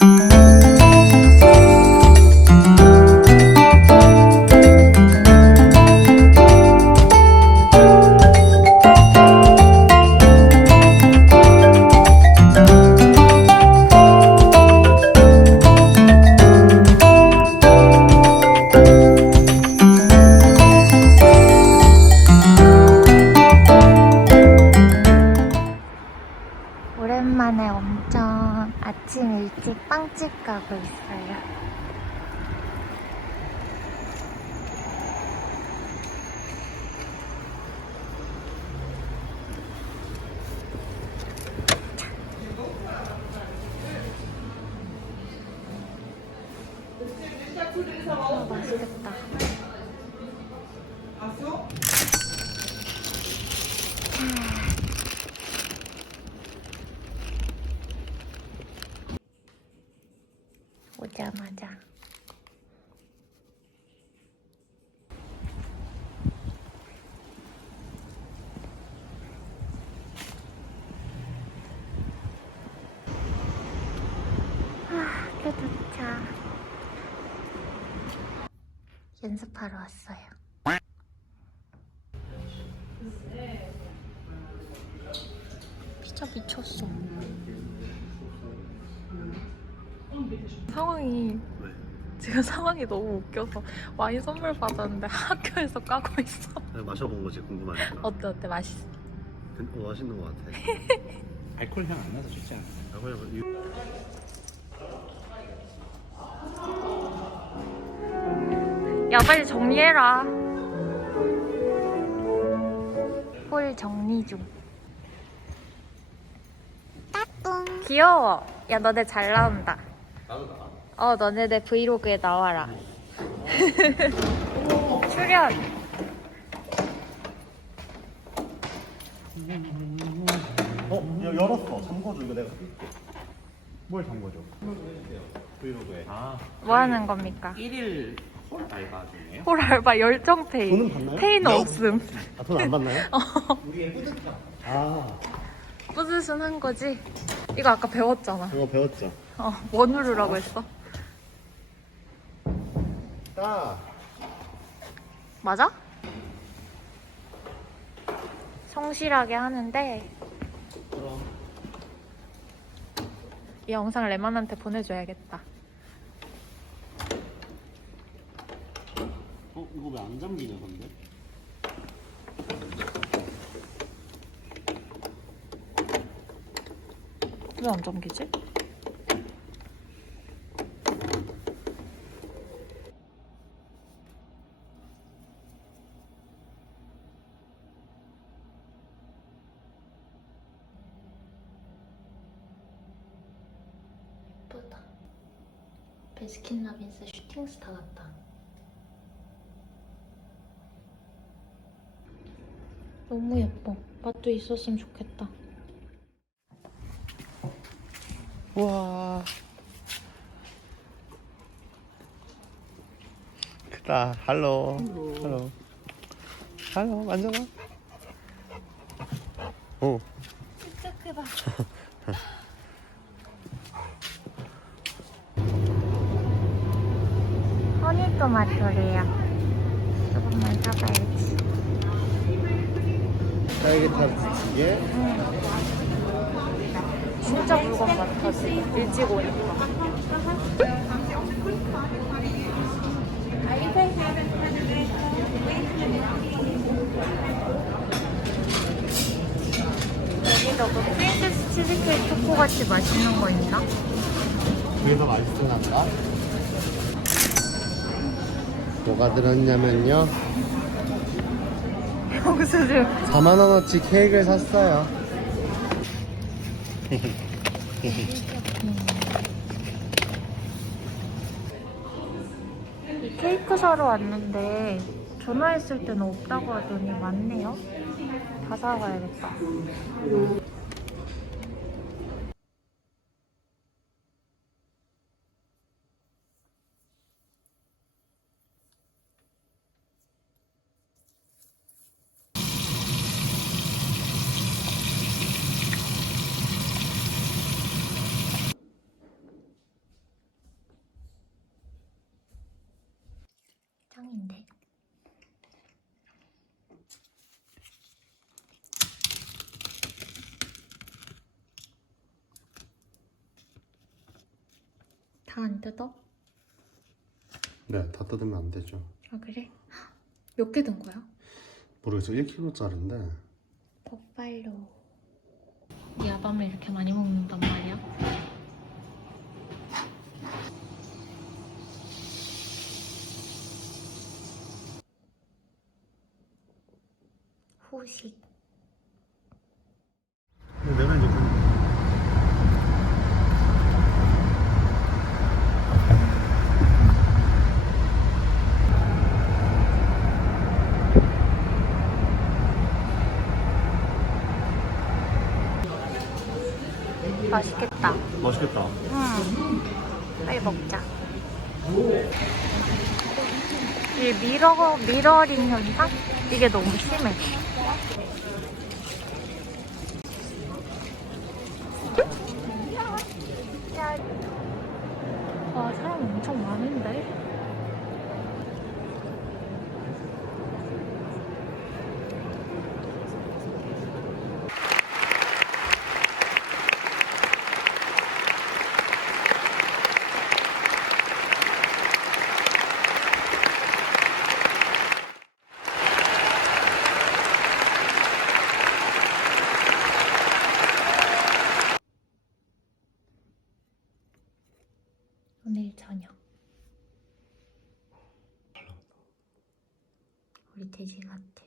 Mm-hmm. 오랜만에 엄청 아침 일찍 빵집 가고 있어요. 음, 맛있겠다. 연습하러 왔어요 피자 미쳤어 상황이 왜? 지금 상황이 너무 웃겨서 와인 선물 받았는데 학교에서 까고 있어. 마셔본 거지 궁금하니까. 어때 어때 맛있어? 어, 맛있는 거 같아. 알코올 향 안 나서 좋지 않아? 아, 그냥 이- 야 빨리 정리해라. 홀 정리 중. 귀여워. 야 너네 잘 나온다. 나도 나. 어 너네 내 브이로그에 나와라. 출연. 어, 여, 열었어. 잠궈줘 이거 내가. 뭘 담궈줘? 브이로그에 아 뭐 하는 겁니까? 1일 홀 알바 중이에요? 홀 알바 열정 페이. 돈은 받나요? 페이는 없음. 아, 돈 안 받나요? 어. 우리의 뿌듯함 아, 뿌듯은 한 거지. 이거 아까 배웠잖아. 그거 배웠죠. 어, 원우르라고 했어. 따. 맞아? 성실하게 하는데 그럼. 이 영상 레만한테 보내줘야겠다. 어, 이거 왜 안 잠기냐 근데? 왜 안 잠기지? 예쁘다. 베스킨라빈스 슈팅스타 같다. 너무 예뻐. 맛도 있었으면 좋겠다. 우와. 크다. 할로. 할로. 할로. 만져봐. 어. 진짜 크다. 허니토마토래요. 조금만 사봐야지. 딸기 타르트 두 개. 진짜 물건 지금. 일찍 오니까. 여기도 그 프린세스 치즈케이크 초코같이 맛있는 거 있나? 그래서 맛있으란가? 뭐가 들었냐면요. 영수증. 4만원어치 케이크를 샀어요. 이 케이크 사러 왔는데 전화했을 때는 없다고 하더니 많네요. 다 사가야겠다. 짱인데. 다 안 뜯어? 네, 다 뜯으면 안 되죠. 아 그래? 몇 개 든 거야? 모르겠어. 1kg짜리인데. 벅발로 야밤을 이렇게 많이 먹는단 말이야? 후식. 근데 내가 이제 그 맛있겠다. 맛있겠다. 응. 빨리 먹자. 이 미러, 미러링 현상? 이게 너무 심해. 와, 사람 엄청 많은데? 오늘 저녁. 우리 돼지 같아.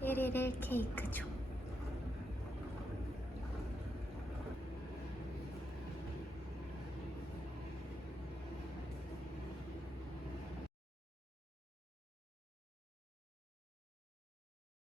1일 1케이크 줘.